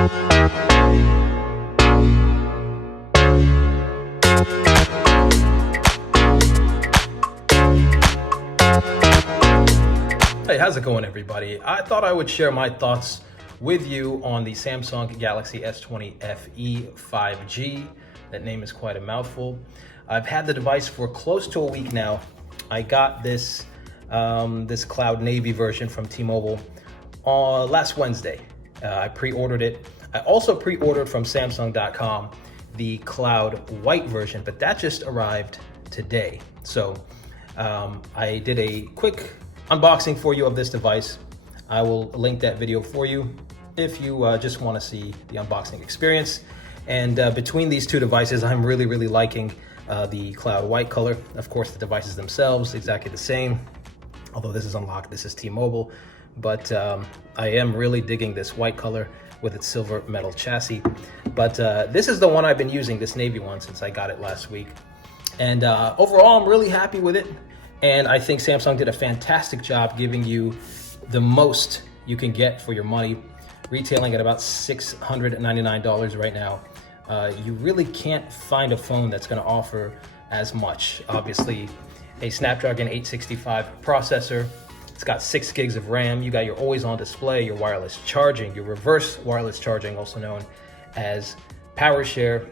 Hey, how's it going, everybody? I thought I would share my thoughts with you on the Samsung Galaxy S20 FE 5G. That name is quite a mouthful. I've had the device for close to a week now. I got this cloud navy version from T-Mobile last Wednesday. I pre-ordered it. I also pre-ordered from Samsung.com the cloud white version, but that just arrived today. So I did a quick unboxing for you of this device. I will link that video for you if you just want to see the unboxing experience. And between these two devices, I'm really liking the cloud white color. Of course, the devices themselves exactly the same, although this is unlocked, this is T-Mobile. But I am really digging this white color with its silver metal chassis. But this is the one I've been using, this navy one, since I got it last week. And overall, I'm really happy with it. And I think Samsung did a fantastic job giving you the most you can get for your money, retailing at about $699 right now. You really can't find a phone that's going to offer as much. Obviously, a Snapdragon 865 processor. It's got 6 gigs of RAM. You got your always-on display, your wireless charging, your reverse wireless charging, also known as power share.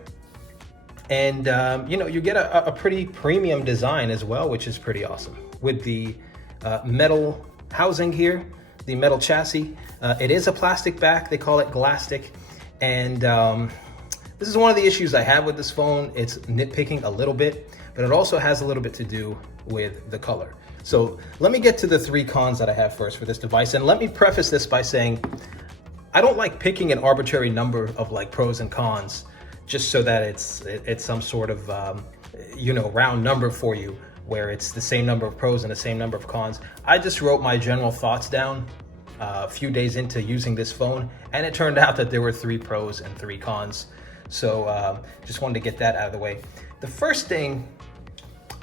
And you get a pretty premium design as well, which is pretty awesome. With the metal housing here, the metal chassis, it is a plastic back. They call it Glastic. And this is one of the issues I have with this phone. It's nitpicking a little bit, but it also has a little bit to do with the color. So let me get to the 3 cons that I have first for this device. And let me preface this by saying, I don't like picking an arbitrary number of like pros and cons just so that it's some sort of round number for you, where it's the same number of pros and the same number of cons. I just wrote my general thoughts down a few days into using this phone, and it turned out that there were 3 pros and 3 cons. So just wanted to get that out of the way. The first thing,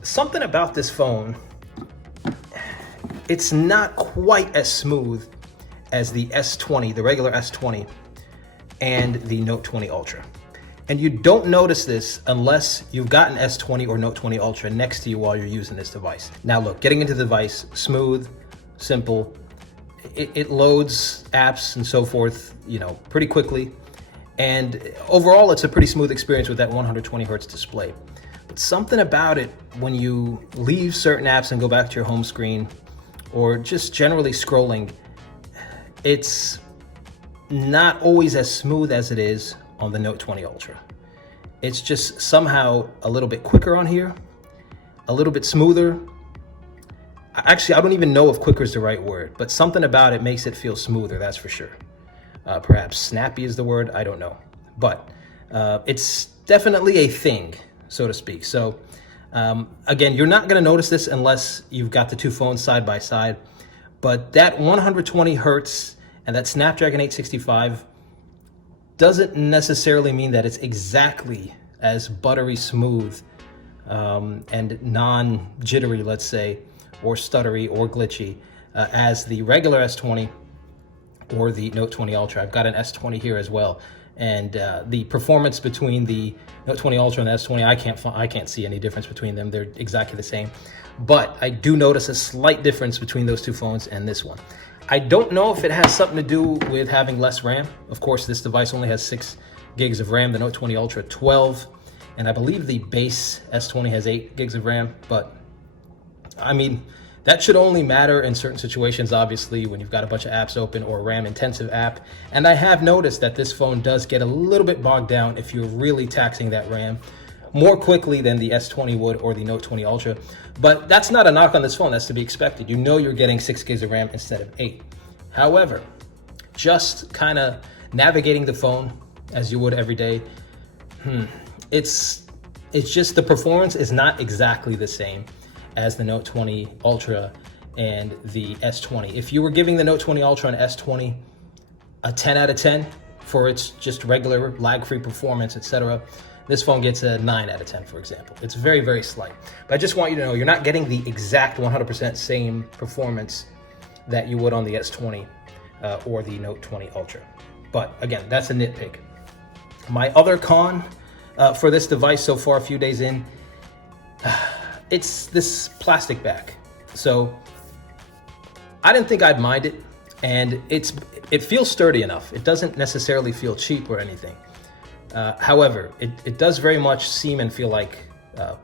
something about this phone, it's not quite as smooth as the S20, the regular S20, and the Note 20 Ultra. And you don't notice this unless you've got an S20 or Note 20 Ultra next to you while you're using this device. Now look, getting into the device, smooth, simple. It loads apps and so forth, pretty quickly. And overall, it's a pretty smooth experience with that 120 hertz display. But something about it, when you leave certain apps and go back to your home screen, or just generally scrolling, it's not always as smooth as it is on the Note 20 Ultra. It's just somehow a little bit quicker on here, a little bit smoother. Actually, I don't even know if quicker is the right word, but something about it makes it feel smoother, that's for sure. Perhaps snappy is the word, I don't know. But it's definitely a thing, so to speak. So again, you're not gonna notice this unless you've got the 2 phones side by side, but that 120 hertz and that Snapdragon 865 doesn't necessarily mean that it's exactly as buttery smooth and non-jittery, let's say, or stuttery or glitchy as the regular S20 or the Note 20 Ultra. I've got an S20 here as well, and the performance between the Note 20 Ultra and the S20, I can't see any difference between them. They're exactly the same, but I do notice a slight difference between those 2 phones and this one. I don't know if it has something to do with having less RAM. Of course, this device only has 6 gigs of RAM, the Note 20 Ultra 12, and I believe the base S20 has 8 gigs of RAM, but I mean, that should only matter in certain situations, obviously, when you've got a bunch of apps open or a RAM-intensive app. And I have noticed that this phone does get a little bit bogged down if you're really taxing that RAM more quickly than the S20 would or the Note 20 Ultra. But that's not a knock on this phone, that's to be expected. You know you're getting 6 gigs of RAM instead of 8. However, just kind of navigating the phone as you would every day, it's just the performance is not exactly the same as the Note 20 Ultra and the S20. If you were giving the Note 20 Ultra and S20 a 10 out of 10 for its just regular lag-free performance, etc., this phone gets a 9 out of 10, for example. It's very slight. But I just want you to know you're not getting the exact 100% same performance that you would on the S20 or the Note 20 Ultra. But again, that's a nitpick. My other con for this device so far, a few days in, it's this plastic back. So I didn't think I'd mind it, and it feels sturdy enough. It doesn't necessarily feel cheap or anything. However, it does very much seem and feel like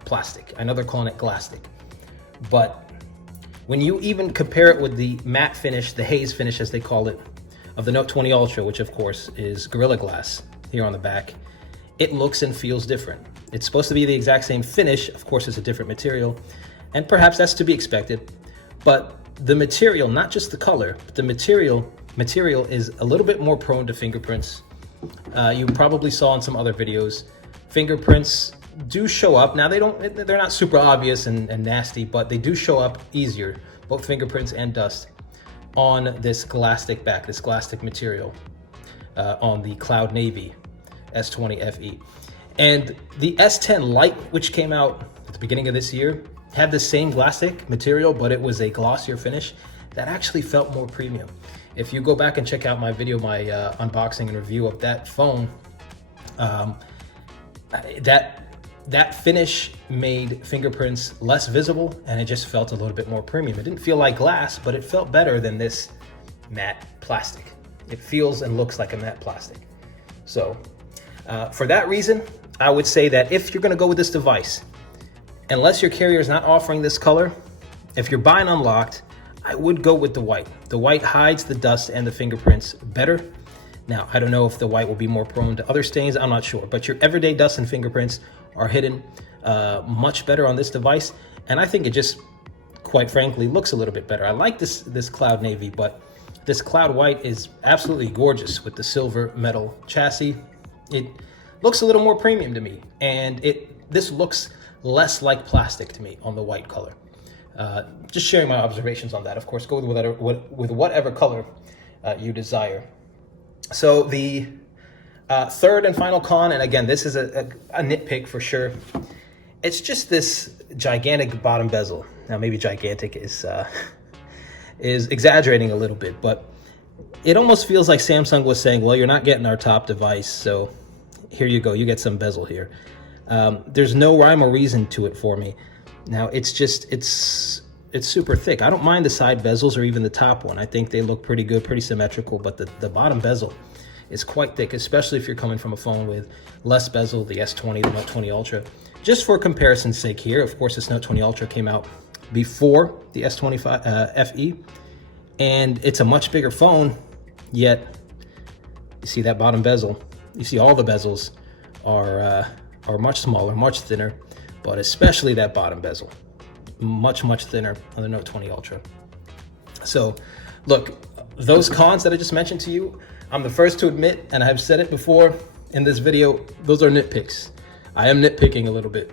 plastic. I know they're calling it glastic, but when you even compare it with the matte finish, the haze finish as they call it, of the Note 20 Ultra, which of course is Gorilla Glass here on the back, it looks and feels different. It's supposed to be the exact same finish. Of course, it's a different material, and perhaps that's to be expected. But the material, not just the color, but the material is a little bit more prone to fingerprints. You probably saw in some other videos, fingerprints do show up. Now they're not super obvious and nasty, but they do show up easier, both fingerprints and dust, on this glastic back, this glastic material on the Cloud Navy S20 FE. And the S10 Lite, which came out at the beginning of this year, had the same glastic material, but it was a glossier finish that actually felt more premium. If you go back and check out my video, my unboxing and review of that phone, that finish made fingerprints less visible, and it just felt a little bit more premium. It didn't feel like glass, but it felt better than this matte plastic. It feels and looks like a matte plastic. So for that reason, I would say that if you're gonna go with this device, unless your carrier is not offering this color, if you're buying unlocked, I would go with the white. The white hides the dust and the fingerprints better. Now, I don't know if the white will be more prone to other stains, I'm not sure, but your everyday dust and fingerprints are hidden much better on this device, and I think it just, quite frankly, looks a little bit better. I like this Cloud Navy, but this Cloud White is absolutely gorgeous with the silver metal chassis. It looks a little more premium to me, and this looks less like plastic to me on the white color. Just sharing my observations on that. Of course, go with whatever color you desire. So the third and final con, and again, this is a nitpick for sure, it's just this gigantic bottom bezel. Now, maybe gigantic is exaggerating a little bit, but it almost feels like Samsung was saying, well, you're not getting our top device, so here you go, you get some bezel here. There's no rhyme or reason to it for me. Now, it's super thick. I don't mind the side bezels or even the top one. I think they look pretty good, pretty symmetrical, but the bottom bezel is quite thick, especially if you're coming from a phone with less bezel, the S20, the Note 20 Ultra. Just for comparison's sake here, of course, this Note 20 Ultra came out before the S20 FE, and it's a much bigger phone, yet you see that bottom bezel. You see all the bezels are much smaller, much thinner, but especially that bottom bezel, much thinner on the Note 20 Ultra. So look, those cons that I just mentioned to you, I'm the first to admit, and I've said it before in this video, those are nitpicks. I am nitpicking a little bit.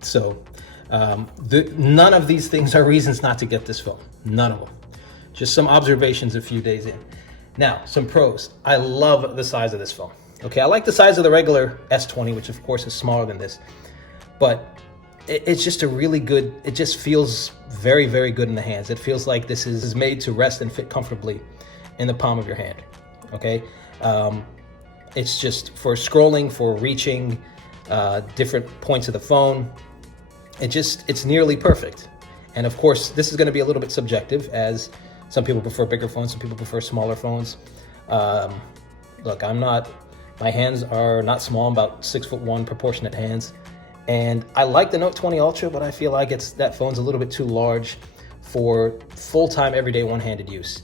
So none of these things are reasons not to get this phone, none of them. Just some observations a few days in. Now, some pros. I love the size of this phone. Okay, I like the size of the regular S20, which of course is smaller than this, but it's just a really good, it just feels very, very good in the hands. It feels like this is made to rest and fit comfortably in the palm of your hand, okay? It's just for scrolling, for reaching different points of the phone. It's nearly perfect. And of course, this is gonna be a little bit subjective, as some people prefer bigger phones, some people prefer smaller phones. Look, my hands are not small, I'm about 6'1", proportionate hands. And I like the Note 20 Ultra, but I feel like that phone's a little bit too large for full-time, everyday, one-handed use.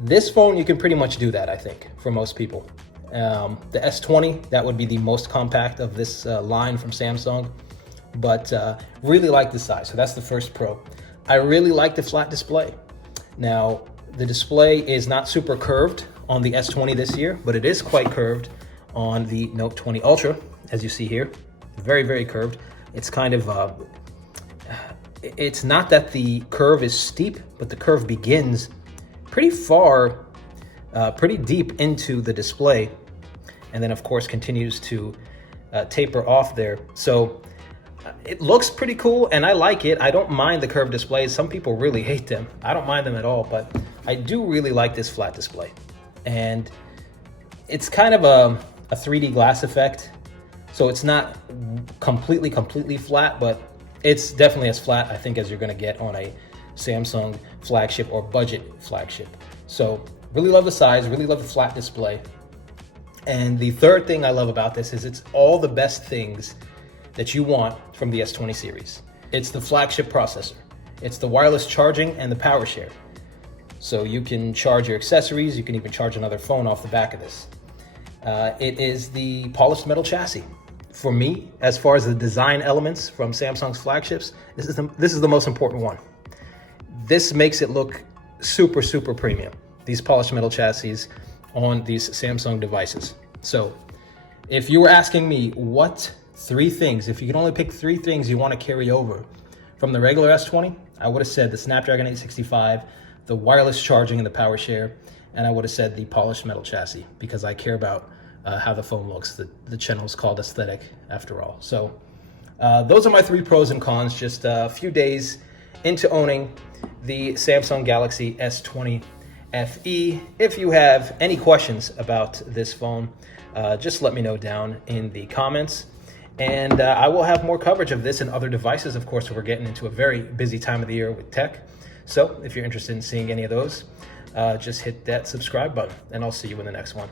This phone, you can pretty much do that, I think, for most people. The S20, that would be the most compact of this line from Samsung, but really like the size, so that's the first pro. I really like the flat display. Now, the display is not super curved on the S20 this year, but it is quite curved on the Note 20 Ultra, as you see here. Very, very curved. It's kind of, it's not that the curve is steep, but the curve begins pretty far, pretty deep into the display, and then of course continues to taper off there. So it looks pretty cool, and I like it. I don't mind the curved displays. Some people really hate them. I don't mind them at all, but I do really like this flat display. And it's kind of a 3D glass effect. So it's not completely flat, but it's definitely as flat, I think, as you're gonna get on a Samsung flagship or budget flagship. So really love the size, really love the flat display. And the third thing I love about this is it's all the best things that you want from the S20 series. It's the flagship processor. It's the wireless charging and the power share. So you can charge your accessories, you can even charge another phone off the back of this. It is the polished metal chassis. For me, as far as the design elements from Samsung's flagships, this is the most important one. This makes it look super premium, these polished metal chassis on these Samsung devices. So if you were asking me what 3 things, if you could only pick 3 things you want to carry over from the regular S20, I would have said the Snapdragon 865, the wireless charging and the power share, and I would have said the polished metal chassis, because I care about how the phone looks. The channel is called Aesthetic after all. So those are my 3 pros and cons, just a few days into owning the Samsung Galaxy S20 FE. If you have any questions about this phone, just let me know down in the comments. And I will have more coverage of this and other devices. Of course, we're getting into a very busy time of the year with tech. So if you're interested in seeing any of those, just hit that subscribe button, and I'll see you in the next one.